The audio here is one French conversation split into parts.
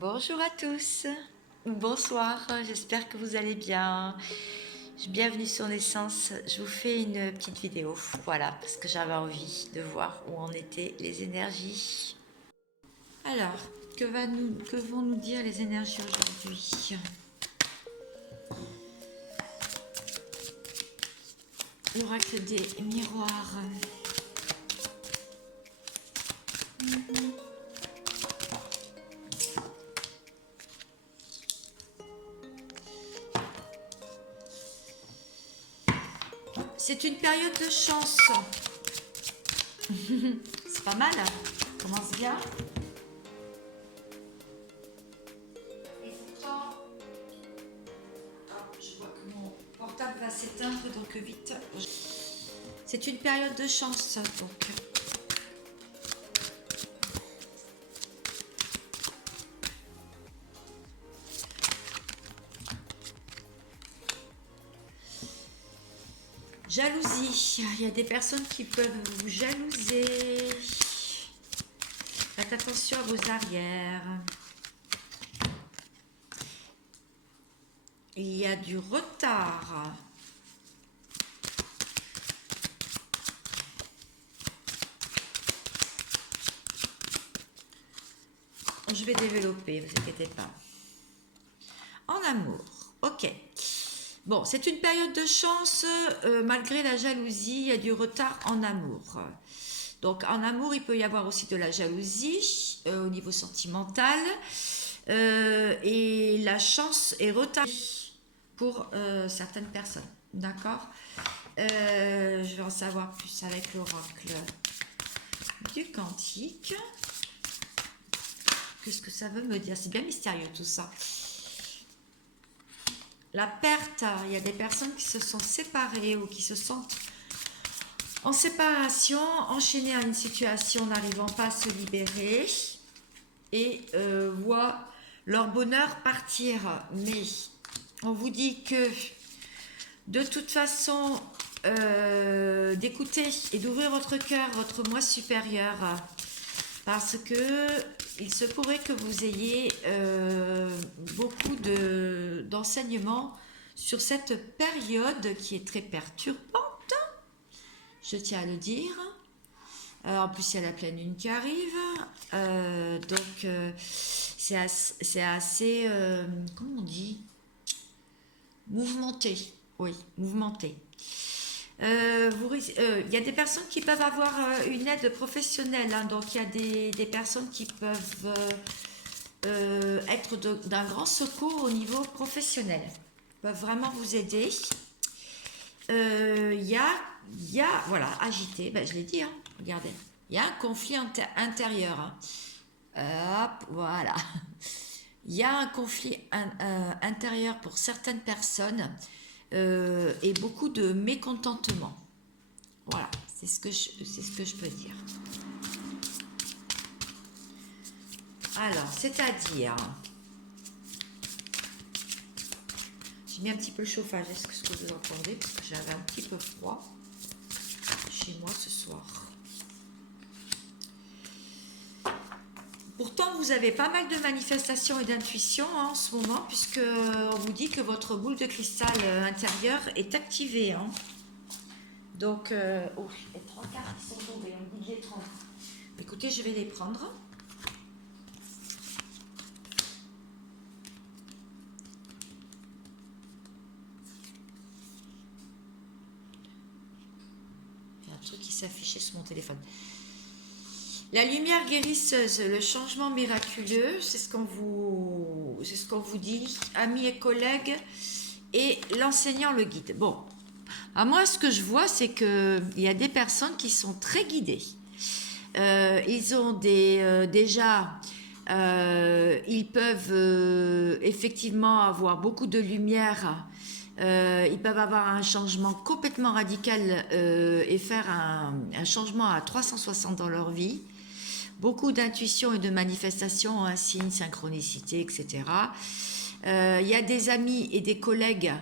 Bonjour à tous, bonsoir, j'espère que vous allez bien. Bienvenue sur Naissance, je vous fais une petite vidéo, voilà, parce que j'avais envie de voir où en étaient les énergies. Alors, que vont nous dire les énergies aujourd'hui? L'oracle des miroirs. C'est une période de chance. C'est pas mal, ça commence bien. Et pourtant, je vois que mon portable va s'éteindre, donc vite. C'est une période de chance, donc. Jalousie. Il y a des personnes qui peuvent vous jalouser. Faites attention à vos arrières. Il y a du retard. Je vais développer, vous inquiétez pas. En amour, ok. Bon, c'est une période de chance, malgré la jalousie, il y a du retard en amour. Donc en amour, il peut y avoir aussi de la jalousie au niveau sentimental. Et la chance est retardée pour certaines personnes. D'accord, je vais en savoir plus avec l'oracle du cantique. Qu'est-ce que ça veut me dire? C'est bien mystérieux tout ça. La perte, il y a des personnes qui se sont séparées ou qui se sentent en séparation, enchaînées à une situation n'arrivant pas à se libérer et voient leur bonheur partir. Mais on vous dit que de toute façon, d'écouter et d'ouvrir votre cœur, votre moi supérieur, parce que il se pourrait que vous ayez beaucoup d'enseignements sur cette période qui est très perturbante, je tiens à le dire. En plus, il y a la pleine lune qui arrive, donc c'est assez comment on dit, mouvementé, oui, mouvementé. Il y a des personnes qui peuvent avoir une aide professionnelle, hein, donc il y a des personnes qui peuvent être d'un grand secours au niveau professionnel, peuvent vraiment vous aider. Il y a, voilà, agité, ben, je l'ai dit, hein, regardez, il y a un conflit intérieur. Hein. Hop, voilà. Il y a un conflit intérieur pour certaines personnes et beaucoup de mécontentement. Voilà, c'est ce que je peux dire. Alors, c'est-à-dire, j'ai mis un petit peu le chauffage, est-ce que vous entendez? Parce que j'avais un petit peu froid chez moi ce soir. Pourtant, vous avez pas mal de manifestations et d'intuitions hein, en ce moment, puisque on vous dit que votre boule de cristal intérieure est activée. Hein. Donc, oh, les 30 cartes qui sont tombées, on me dit les 30. Écoutez, je vais les prendre. Il y a un truc qui s'affichait sur mon téléphone. La lumière guérisseuse, le changement miraculeux, c'est ce qu'on vous dit, amis et collègues, et l'enseignant le guide. Bon, à moi ce que je vois, c'est que il y a des personnes qui sont très guidées. Ils ont déjà, ils peuvent effectivement avoir beaucoup de lumière. Ils peuvent avoir un changement complètement radical et faire un changement à 360 dans leur vie. Beaucoup d'intuition et de manifestation, un signe, synchronicité, etc. Il y a des amis et des collègues.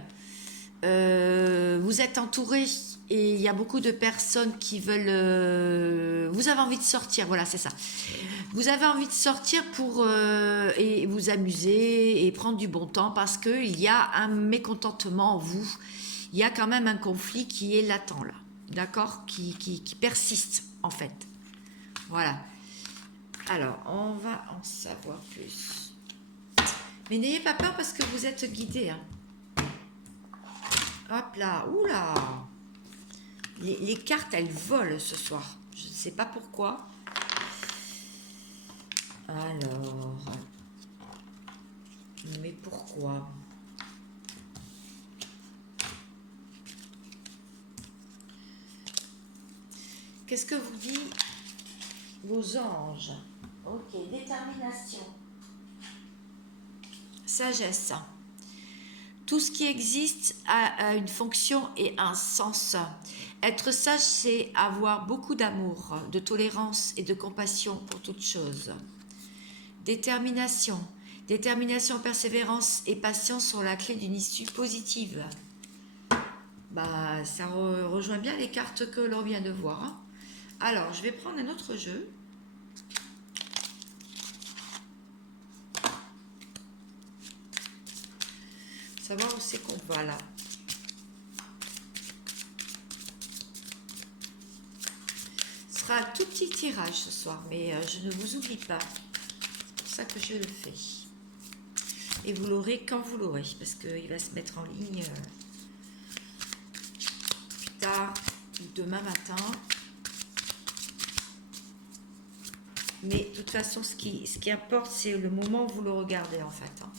Vous êtes entourés et il y a beaucoup de personnes qui veulent... vous avez envie de sortir, voilà, c'est ça. Vous avez envie de sortir pour et vous amuser et prendre du bon temps parce qu'il y a un mécontentement en vous. Il y a quand même un conflit qui est latent là, d'accord, qui persiste en fait. Voilà. Alors, on va en savoir plus. Mais n'ayez pas peur parce que vous êtes guidé. Hein. Hop là, oula. Les cartes, elles volent ce soir. Je ne sais pas pourquoi. Alors, mais pourquoi? Qu'est-ce que vous dit vos anges? Ok, détermination. Sagesse. Tout ce qui existe a une fonction et un sens. Être sage, c'est avoir beaucoup d'amour, de tolérance et de compassion pour toute chose. Détermination. Détermination, persévérance et patience sont la clé d'une issue positive. Bah, ça rejoint bien les cartes que l'on vient de voir. Hein. Alors, je vais prendre un autre jeu. Savoir où c'est qu'on va là. Ce sera un tout petit tirage ce soir, mais je ne vous oublie pas. C'est pour ça que je le fais. Et vous l'aurez quand vous l'aurez, parce qu'il va se mettre en ligne plus tard ou demain matin. Mais de toute façon, ce qui importe, c'est le moment où vous le regardez en fait. Hein.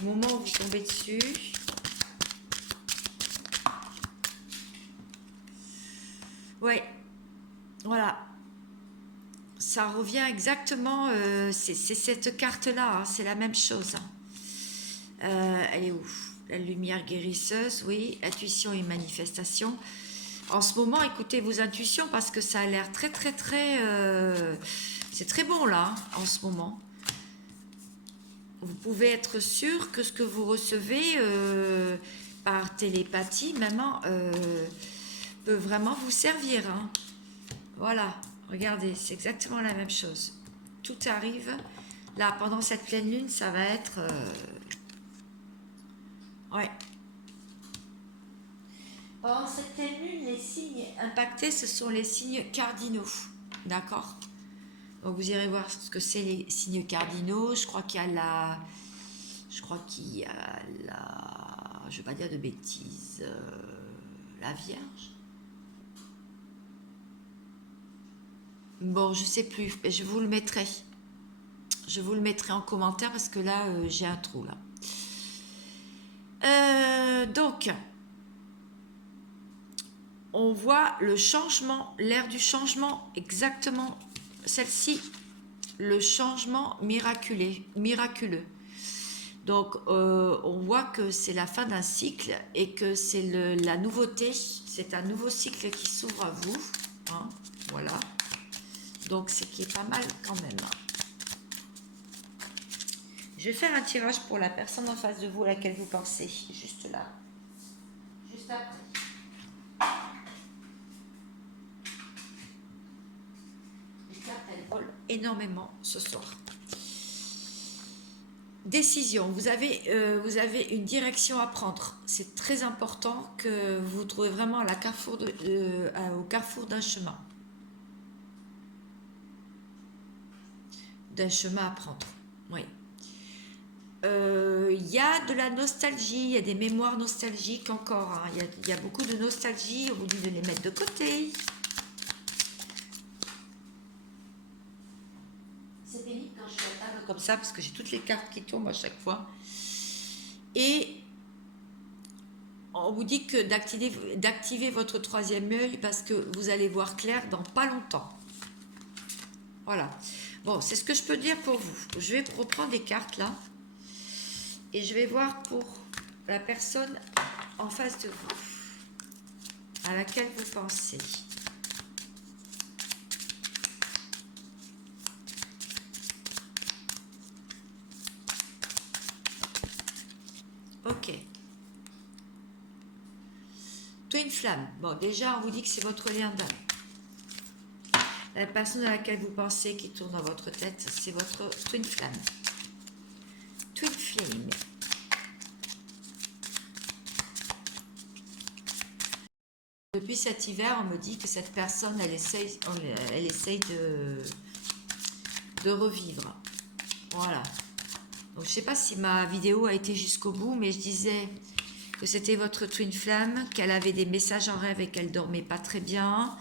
Le moment où vous tombez dessus. Ouais, voilà. Ça revient exactement, c'est cette carte-là, hein, c'est la même chose. Elle est où? La lumière guérisseuse, oui. Intuition et manifestation. En ce moment, écoutez vos intuitions parce que ça a l'air très, très, très... c'est très bon là, en ce moment. Vous pouvez être sûr que ce que vous recevez par télépathie, même, peut vraiment vous servir. Hein. Voilà, regardez, c'est exactement la même chose. Tout arrive. Là, pendant cette pleine lune, ça va être... ouais. Pendant cette pleine lune, les signes impactés, ce sont les signes cardinaux. D'accord ? Donc vous irez voir ce que c'est les signes cardinaux. Je crois qu'il y a la... Je ne vais pas dire de bêtises. La Vierge. Bon, je sais plus. Mais je vous le mettrai. Je vous le mettrai en commentaire parce que là, j'ai un trou là. Donc, on voit le changement, l'ère du changement, exactement celle-ci, le changement miraculeux. Donc, on voit que c'est la fin d'un cycle et que c'est la nouveauté, c'est un nouveau cycle qui s'ouvre à vous. Hein, voilà. Donc, c'est qui est pas mal quand même. Je vais faire un tirage pour la personne en face de vous à laquelle vous pensez, juste là. Juste après. Les cartes, elles volent énormément ce soir. Décision, vous avez une direction à prendre. C'est très important que vous vous trouvez vraiment à au carrefour d'un chemin. D'un chemin à prendre, oui. Il y a de la nostalgie, il y a des mémoires nostalgiques encore. Hein. Il y a beaucoup de nostalgie, on vous dit de les mettre de côté. C'est pénible quand je fais la table comme ça parce que j'ai toutes les cartes qui tombent à chaque fois. Et on vous dit que d'activer votre troisième œil parce que vous allez voir clair dans pas longtemps. Voilà. Bon, c'est ce que je peux dire pour vous. Je vais reprendre des cartes là. Et je vais voir pour la personne en face de vous, à laquelle vous pensez. Ok. Twin Flamme. Bon, déjà, on vous dit que c'est votre lien d'âme. La personne à laquelle vous pensez qui tourne dans votre tête, c'est votre twin flame. Twin flame. Depuis cet hiver, on me dit que cette personne, elle essaye de revivre. Voilà. Donc, je ne sais pas si ma vidéo a été jusqu'au bout, mais je disais que c'était votre twin flame, qu'elle avait des messages en rêve et qu'elle dormait pas très bien,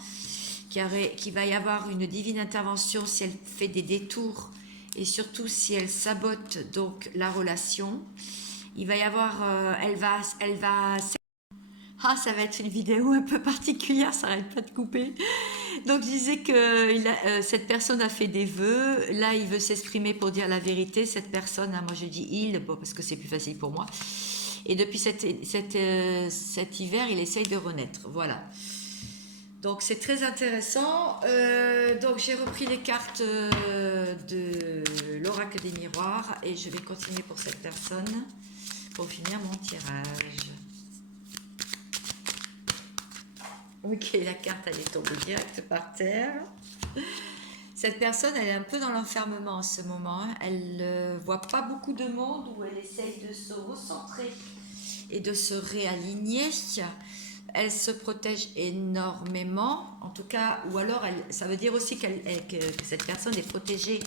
qu'il va y avoir une divine intervention si elle fait des détours et surtout si elle sabote donc la relation. Il va y avoir, elle va. Ah, ça va être une vidéo un peu particulière, ça n'arrête pas de couper. Donc je disais que cette personne a fait des vœux, là il veut s'exprimer pour dire la vérité, cette personne, hein, moi je dis il, bon, parce que c'est plus facile pour moi. Et depuis cet hiver, il essaye de renaître, voilà. Donc c'est très intéressant. Donc j'ai repris les cartes de l'oracle des miroirs et je vais continuer pour cette personne pour finir mon tirage. Ok, la carte elle est tombée direct par terre. Cette personne elle est un peu dans l'enfermement en ce moment. Elle ne voit pas beaucoup de monde où elle essaye de se recentrer et de se réaligner. Elle se protège énormément, en tout cas, ou alors ça veut dire aussi que cette personne est protégée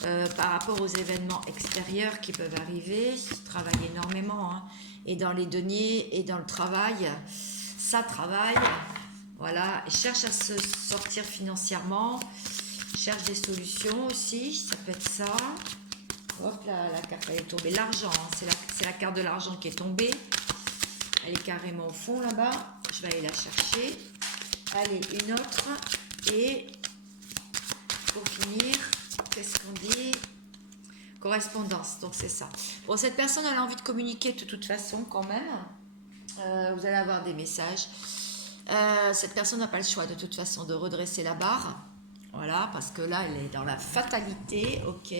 par rapport aux événements extérieurs qui peuvent arriver. Elle travaille énormément, hein, et dans les deniers et dans le travail, ça travaille. Voilà, elle cherche à se sortir financièrement, cherche des solutions aussi, ça peut être ça. Hop là, la carte elle est tombée, l'argent, hein, c'est la carte de l'argent qui est tombée. Elle est carrément au fond là-bas. Je vais aller la chercher. Allez, une autre. Et pour finir, qu'est-ce qu'on dit? Correspondance, donc c'est ça. Bon, cette personne, elle a envie de communiquer de toute façon quand même. Vous allez avoir des messages. Cette personne n'a pas le choix de toute façon de redresser la barre. Voilà, parce que là, elle est dans la fatalité. Ok.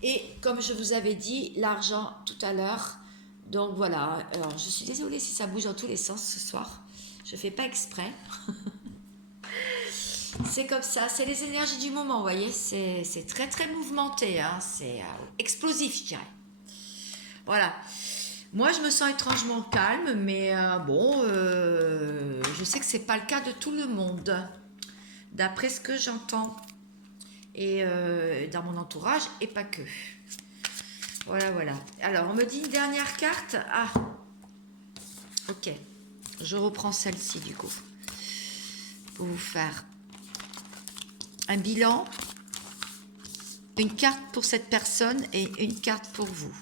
Et comme je vous avais dit, l'argent tout à l'heure. Donc voilà, alors je suis désolée si ça bouge dans tous les sens ce soir. Je ne fais pas exprès. C'est comme ça, c'est les énergies du moment, vous voyez. C'est très très mouvementé, hein. C'est explosif, je dirais. Voilà. Moi, je me sens étrangement calme, mais bon, je sais que c'est pas le cas de tout le monde, d'après ce que j'entends. Et dans mon entourage, et pas que. Voilà, voilà. Alors, on me dit une dernière carte. Ah, ok. Je reprends celle-ci, du coup, pour vous faire un bilan. Une carte pour cette personne et une carte pour vous.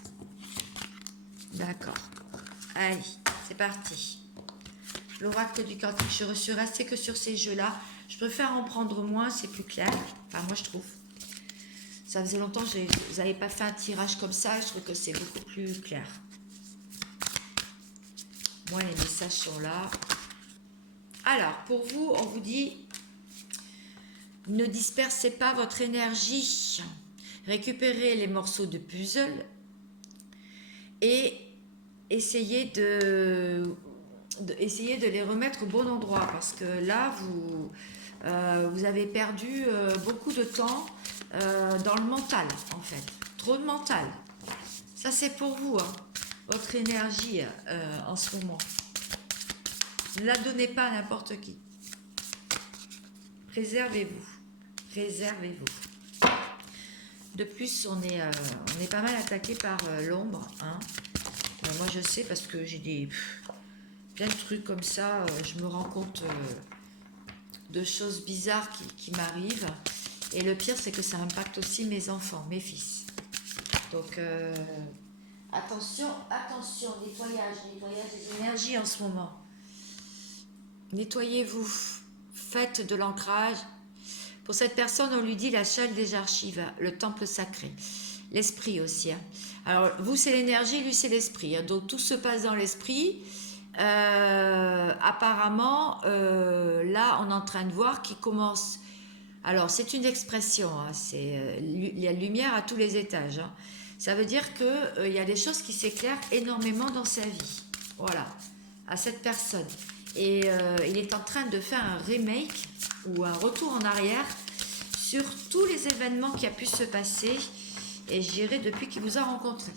D'accord. Allez, c'est parti. L'oracle du quantique. Je suis restée que sur ces jeux-là. Je préfère en prendre moins, c'est plus clair. Enfin, moi, je trouve. Ça faisait longtemps que vous n'avez pas fait un tirage comme ça. Je trouve que c'est beaucoup plus clair. Moi, les messages sont là. Alors, pour vous, on vous dit, ne dispersez pas votre énergie. Récupérez les morceaux de puzzle et essayez de les remettre au bon endroit. Parce que là, vous avez perdu beaucoup de temps dans le mental, en fait. Trop de mental. Ça, c'est pour vous, hein, votre énergie en ce moment. Ne la donnez pas à n'importe qui. Préservez-vous. Préservez-vous. De plus, on est pas mal attaqué par l'ombre. Hein. Moi, je sais parce que j'ai plein de trucs comme ça. Je me rends compte de choses bizarres qui m'arrivent. Et le pire, c'est que ça impacte aussi mes enfants, mes fils. Donc, attention, nettoyage des énergies en ce moment. Nettoyez-vous, faites de l'ancrage. Pour cette personne, on lui dit la salle des archives, le temple sacré, l'esprit aussi. Hein. Alors, vous, c'est l'énergie, lui, c'est l'esprit. Hein. Donc, tout se passe dans l'esprit. Apparemment, là, on est en train de voir qu'il commence... Alors, c'est une expression, hein, c'est la lumière à tous les étages. Hein. Ça veut dire qu'il y a des choses qui s'éclairent énormément dans sa vie. Voilà, à cette personne. Et il est en train de faire un remake ou un retour en arrière sur tous les événements qui a pu se passer, et je dirais depuis qu'il vous a rencontré.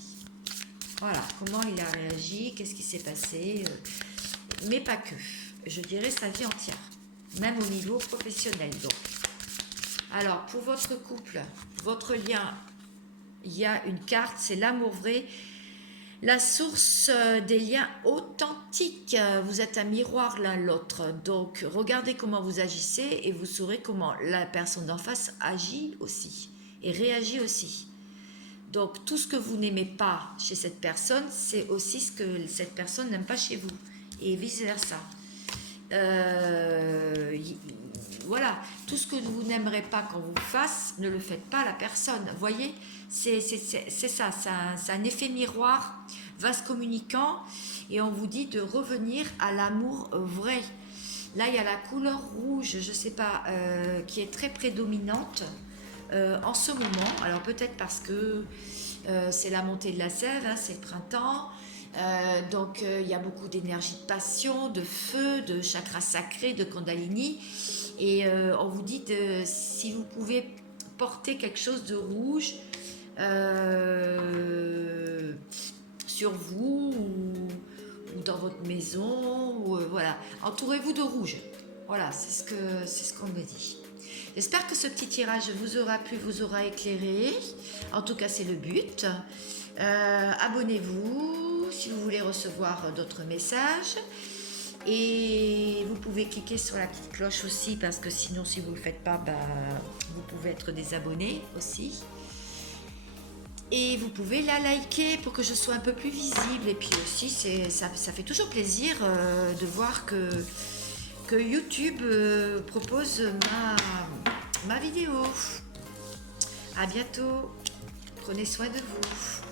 Voilà, comment il a réagi, qu'est-ce qui s'est passé, mais pas que. Je dirais sa vie entière, même au niveau professionnel. Donc, alors pour votre couple, votre lien, il y a une carte, c'est l'amour vrai, la source des liens authentiques. Vous êtes un miroir l'un l'autre, donc regardez comment vous agissez et vous saurez comment la personne d'en face agit aussi et réagit aussi. Donc tout ce que vous n'aimez pas chez cette personne, c'est aussi ce que cette personne n'aime pas chez vous, et vice versa. Voilà, tout ce que vous n'aimerez pas qu'on vous fasse, ne le faites pas à la personne. Vous voyez, c'est ça, c'est un effet miroir, vase communicant, et on vous dit de revenir à l'amour vrai. Là, il y a la couleur rouge, je ne sais pas, qui est très prédominante en ce moment. Alors peut-être parce que c'est la montée de la sève, hein, c'est le printemps. Donc il y a beaucoup d'énergie, de passion, de feu, de chakra sacré, de Kundalini, et on vous dit si vous pouvez porter quelque chose de rouge sur vous, ou dans votre maison, ou, voilà, entourez-vous de rouge. Voilà, c'est ce qu'on me dit. J'espère que ce petit tirage vous aura plu, vous aura éclairé. En tout cas, c'est le but. Abonnez-vous si vous voulez recevoir d'autres messages. Et vous pouvez cliquer sur la petite cloche aussi, parce que sinon, si vous ne le faites pas, vous pouvez être désabonné aussi. Et vous pouvez la liker pour que je sois un peu plus visible. Et puis aussi, ça fait toujours plaisir de voir que YouTube propose ma vidéo. À bientôt. Prenez soin de vous.